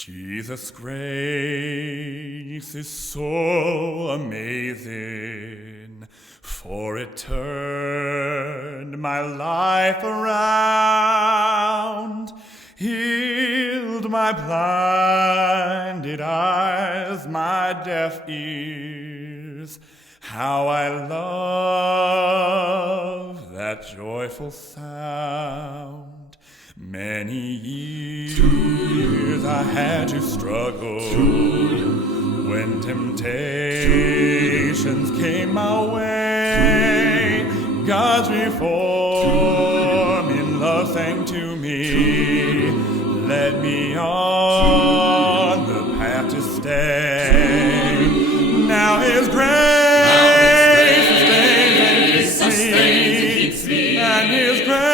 Jesus' grace is so amazing, for it turned my life around, healed my blinded eyes, my deaf ears. How I love that joyful sound. Many years I had to struggle when temptations came my way. God's reform in love sang to me, led me on the path to stay. Now His grace sustains and keeps me, and His grace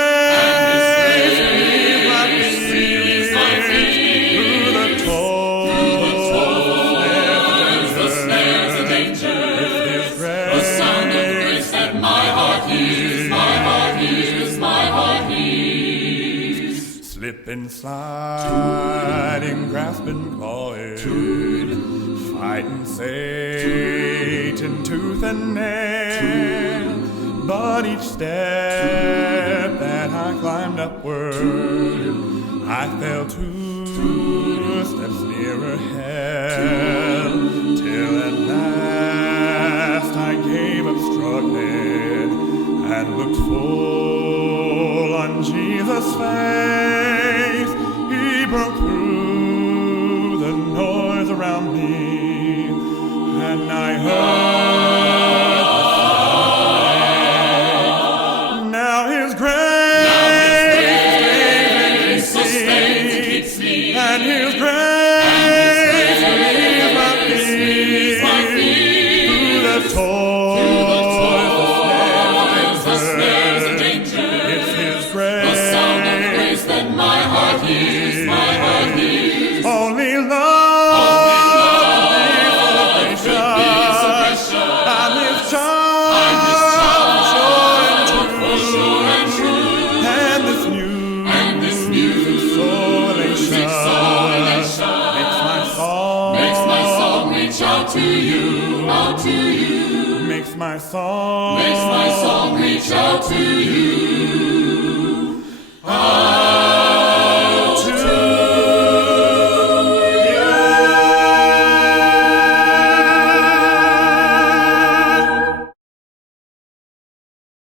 slipping, sliding, grasping, clawing, fighting Satan tooth and nail. But each step that I climbed upward, I fell 2 steps nearer hell, till at last I gave up struggling and looked full on Jesus' face. He broke through the noise around me, and I heard the sound. Now His grace sustains and keeps me, and His grace relieves my fears through the toils, the snares and danger. It's His grace. My heart hears. Only love could be sufficient. I'm His child, sure and true. And this new soul makes my song reach out to you. Makes my song reach out to you.